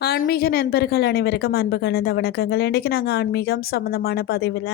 ஆன்மீக நண்பர்கள் அனைவருக்கும் அன்பு கலந்த வணக்கங்கள். இன்றைக்கி நாங்கள் ஆன்மீகம் சம்மந்தமான பதிவில்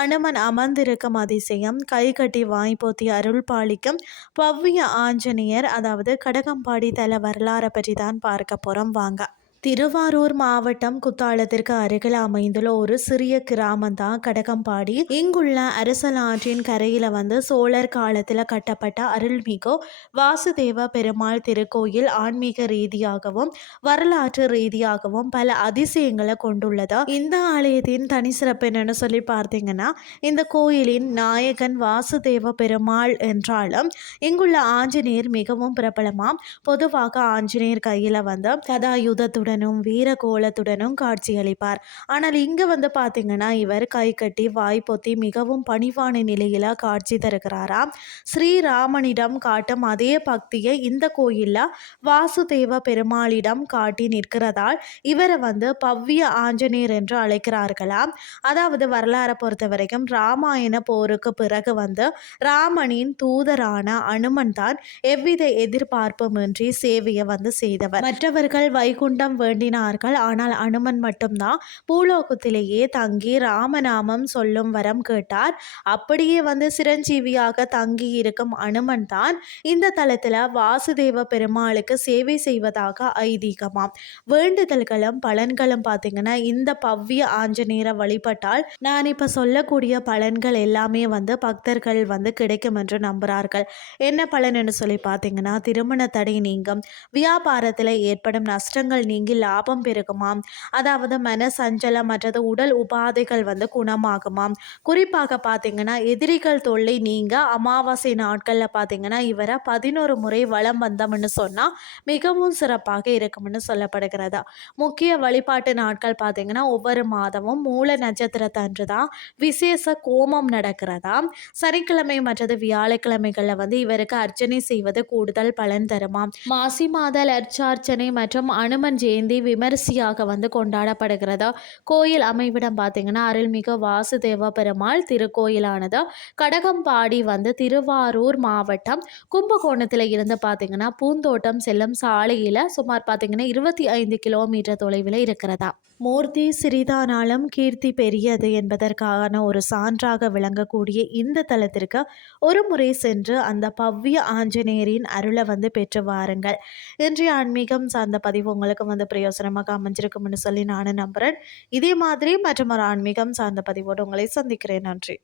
அனுமன் அமர்ந்திருக்கும் அதிசயம் கை கட்டி வாய் போத்தி அருள் பாலிக்கும் பவ்ய ஆஞ்சநேயர் அதாவது கடகம்பாடி தல வரலாறை பற்றி தான் பார்க்க போகிறோம் வாங்க. திருவாரூர் மாவட்டம் குத்தாலத்திற்கு அருகில் அமைந்துள்ள ஒரு சிறிய கிராமம் தான் கடகம்பாடி. இங்குள்ள அரசலாற்றின் கரையில் வந்து சோழர் காலத்தில் கட்டப்பட்ட அருள்மிகு வாசுதேவ பெருமாள் திருக்கோயில் ஆன்மீக ரீதியாகவும் வரலாற்று ரீதியாகவும் பல அதிசயங்களை கொண்டுள்ளது. இந்த ஆலயத்தின் தனி சிறப்பு என்னன்னு சொல்லி பார்த்தீங்கன்னா இந்த கோயிலின் நாயகன் வாசுதேவ பெருமாள் என்றாலும் இங்குள்ள ஆஞ்சநேயர் மிகவும் பிரபலமாம். பொதுவாக ஆஞ்சநேயர் கையில் வந்து கதாயுதத்துடன் வீர வீரகோலத்துடனும் காட்சியளிப்பார். ஆனால் இங்கே வந்து பார்த்தீங்கன்னா இவர் கை கட்டி வாய் பொத்தி மிகவும் பணிவான நிலையில் காட்சி தருகிறாராம். ஸ்ரீராமனிடம் காட்டும் அதே பக்தியை இந்த கோயிலில் வாசுதேவ பெருமாளிடம் காட்டி நிற்கிறதால் இவரை வந்து பவ்ய ஆஞ்சநேயர் என்று அழைக்கிறார்களாம். அதாவது வரலாறை பொறுத்த வரைக்கும் ராமாயண போருக்கு பிறகு வந்து ராமனின் தூதரான அனுமன் தான் எவ்வித எதிர்பார்ப்புமின்றி சேவையை வந்து செய்தவர். மற்றவர்கள் வைகுண்டம் வேண்டினார்கள். ஆனால் அனுமன் மட்டும்தான். பூலோகத்திலேயே தங்கி ராமநாமம் சொல்லும் வரம் கேட்டார். அப்படியே வந்து சிரஞ்சீவியாக தங்கி இருக்கும் அனுமன் தான் இந்த தளத்தில் வாசுதேவ பெருமாளுக்கு சேவை செய்வதாக ஐதீகமாம். வேண்டுதல்களும் பலன்களும் பார்த்தீங்கன்னா இந்த பவ்ய ஆஞ்சநேயரை வழிபட்டால் நான் இப்போ சொல்லக்கூடிய பலன்கள் எல்லாமே வந்து பக்தர்கள் வந்து கிடைக்கும் என்று நம்புகிறார்கள் என்ன பலன் என்று சொல்லி பார்த்தீங்கன்னா திருமண தடை நீங்கும் வியாபாரத்தில் ஏற்படும் நஷ்டங்கள் நீங்கி வங்கி லாபம் பெருகுமாம். அதாவது மன சஞ்சலம் மற்றது உடல் உபாதைகள் வந்து குணமாகுமாம். குறிப்பாக பார்த்தீங்கன்னா எதிரிகள் தொல்லை நீங்க அமாவாசை நாட்களில் பார்த்தீங்கன்னா இவரை பதினோரு முறை வளம் வந்தோம்னு சொன்னால் மிகவும் சிறப்பாக இருக்கும்னு சொல்லப்படுகிறது. முக்கிய வழிபாட்டு நாட்கள் பார்த்தீங்கன்னா ஒவ்வொரு மாதமும் மூல நட்சத்திரத்தன்று தான் விசேஷ கோமம் நடக்கிறதா சனிக்கிழமை மற்றது வியாழக்கிழமைகளில் வந்து இவருக்கு அர்ச்சனை செய்வது கூடுதல் பலன் தருமாம். மாசி மாத லட்சார்ச்சனை மற்றும் அனுமன் ஜெயந்தி ஜெயந்தி விமரிசையாக வந்து கொண்டாடப்படுகிறதா? கோயில் அமைவிடம் பார்த்தீங்கன்னா அருள்மிகு வாசுதேவ பெருமாள் திருக்கோயிலானது. கடகம்பாடி வந்து திருவாரூர் மாவட்டம் கும்பகோணத்தில் இருந்து பார்த்தீங்கன்னா பூந்தோட்டம் செல்லும் சாலையில் சுமார் பார்த்தீங்கன்னா இருபத்தி ஐந்து கிலோமீட்டர் தொலைவில் இருக்கிறதா? மூர்த்தி சிறிதானாலும் கீர்த்தி பெரியது என்பதற்கான ஒரு சான்றாக விளங்கக்கூடிய இந்த தலத்திற்கு ஒரு முறை சென்று அந்த பவ்ய ஆஞ்சநேயரின் அருளை வந்து பெற்று வாருங்கள். இன்றைய ஆன்மீகம் சார்ந்த பதிவு உங்களுக்கு வந்து பிரயோசனமாக அமைஞ்சிருக்கும்னு சொல்லி நானும் நம்புகிறேன் இதே மாதிரி மற்றும் ஒரு ஆன்மீகம் சார்ந்த பதிவோடு உங்களை சந்திக்கிறேன். நன்றி.